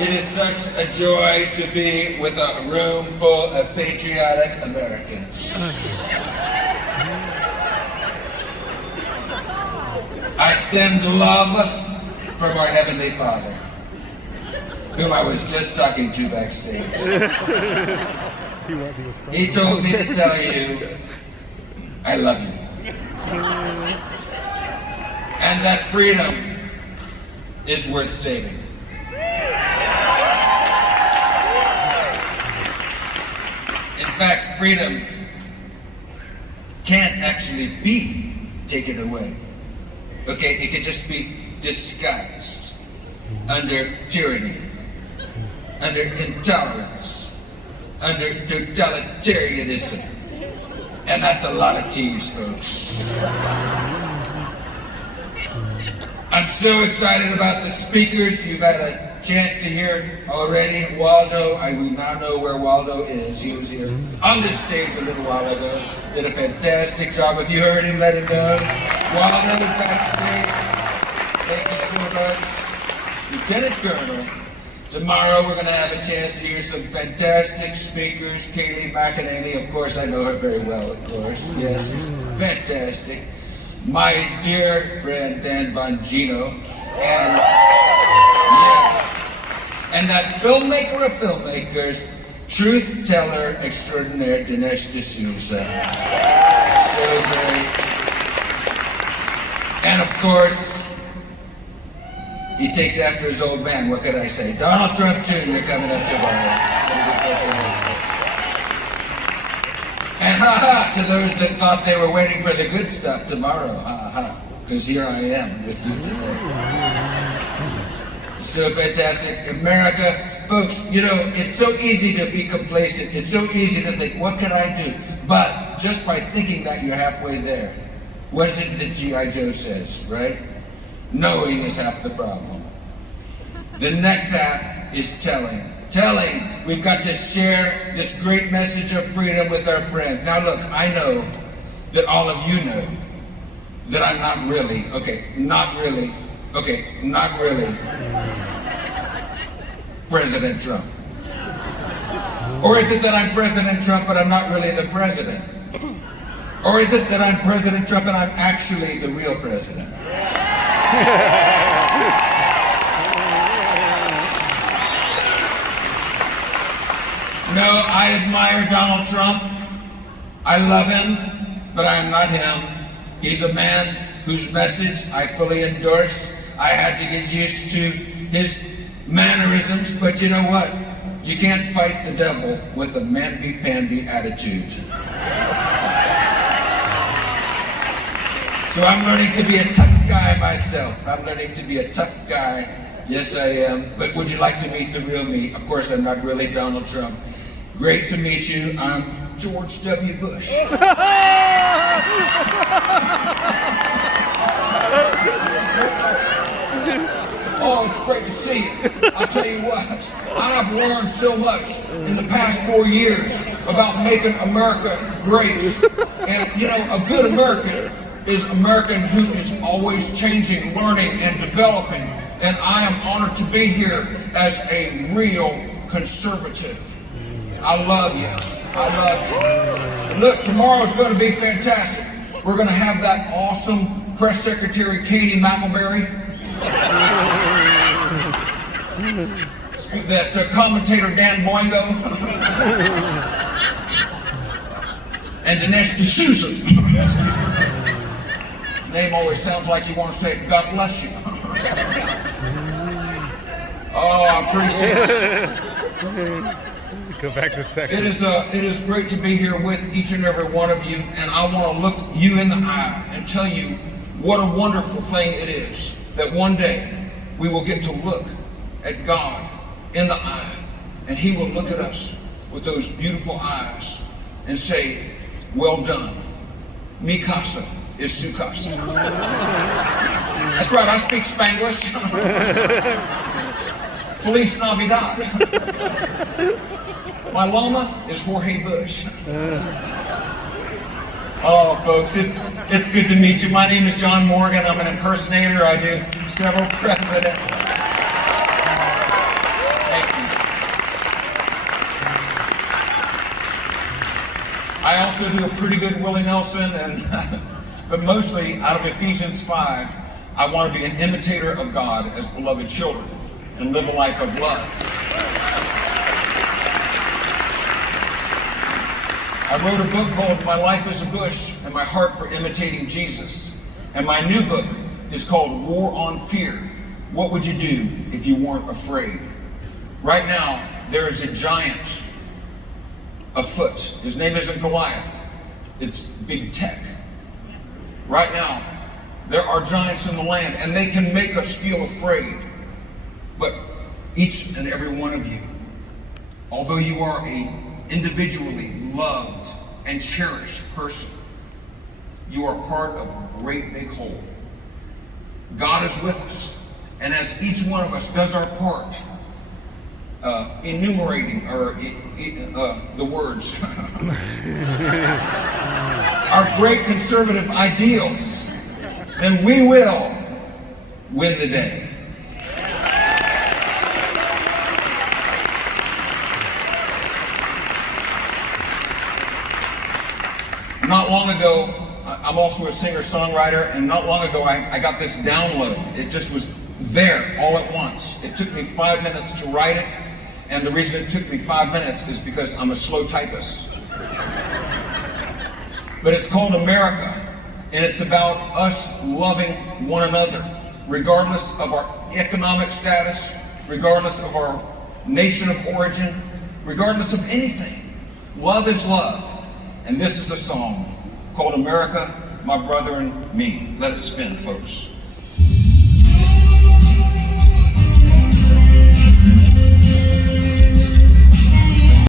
It is such a joy to be with a room full of patriotic Americans. I send love from our Heavenly Father, whom I was just talking to backstage. He told me to tell you, I love you. And that freedom is worth saving. In fact, freedom can't actually be taken away. Okay, it can just be disguised under tyranny, under intolerance, under totalitarianism. And that's a lot of T's, folks. I'm so excited about the speakers. You've had a chance to hear already. Waldo, we now know where Waldo is. He was here on this stage a little while ago. Did a fantastic job. If you heard him, let him know. Waldo is backstage. Thank you so much. Lieutenant Colonel. Tomorrow we're going to have a chance to hear some fantastic speakers. Kaylee McEnany, of course, I know her very well, of course. Yes, she's fantastic. My dear friend Dan Bongino, and yes, and that filmmaker of filmmakers, truth teller extraordinaire Dinesh D'Souza. So great. And of course, he takes after his old man. What could I say? Donald Trump Jr. coming up tomorrow. And ha-ha to those that thought they were waiting for the good stuff tomorrow. Ha-ha. Because here I am with you today. So fantastic. America, folks, you know, it's so easy to be complacent. It's so easy to think, what can I do? But just by thinking that, you're halfway there. What is it that G.I. Joe says, right? Knowing is half the problem. The next half is telling. Telling. We've got to share this great message of freedom with our friends. Now look, I know that all of you know that I'm not really President Trump. Or is it that I'm President Trump but I'm not really the president? Or is it that I'm President Trump and I'm actually the real president? No, I admire Donald Trump. I love him, but I am not him. He's a man whose message I fully endorse. I had to get used to his mannerisms, but you know what? You can't fight the devil with a mamby-pamby attitude. So I'm learning to be a tough guy myself. I'm learning to be a tough guy. Yes, I am. But would you like to meet the real me? Of course, I'm not really Donald Trump. Great to meet you. I'm George W. Bush. Oh, it's great to see you. I'll tell you what, I've learned so much in the past 4 years about making America great. And, you know, a good American is an American who is always changing, learning, and developing. And I am honored to be here as a real conservative. I love you. I love you. Look, tomorrow's going to be fantastic. We're going to have that awesome press secretary, Katie McElberry. That commentator, Dan Boingo. And Dinesh D'Souza. His name always sounds like you want to say, God bless you. Oh, I'm pretty serious. Go back to Texas. It is great to be here with each and every one of you, and I want to look you in the eye and tell you what a wonderful thing it is that one day we will get to look at God in the eye, and He will look at us with those beautiful eyes and say, well done. Mi casa is su casa. That's right, I speak Spanglish. Feliz Navidad. My llama is Jorge Bush. Oh, folks, it's good to meet you. My name is John Morgan. I'm an impersonator. I do several presidents. I also do a pretty good Willie Nelson, and but mostly out of Ephesians 5, I want to be an imitator of God as beloved children and live a life of love. I wrote a book called My Life is a Bush and My Heart for Imitating Jesus. And my new book is called War on Fear. What would you do if you weren't afraid? Right now, there is a giant afoot. His name isn't Goliath. It's big tech. Right now, there are giants in the land, and they can make us feel afraid. But each and every one of you, although you are a individually loved and cherished person, you are part of a great big whole. God is with us, and as each one of us does our part, enumerating the words, our great conservative ideals, then we will win the day. Not long ago, I'm also a singer-songwriter, and not long ago I got this download. It just was there all at once. It took me 5 minutes to write it, and the reason it took me 5 minutes is because I'm a slow typist. But it's called America, and it's about us loving one another, regardless of our economic status, regardless of our nation of origin, regardless of anything. Love is love. And this is a song called America, My Brother and Me. Let it spin, folks.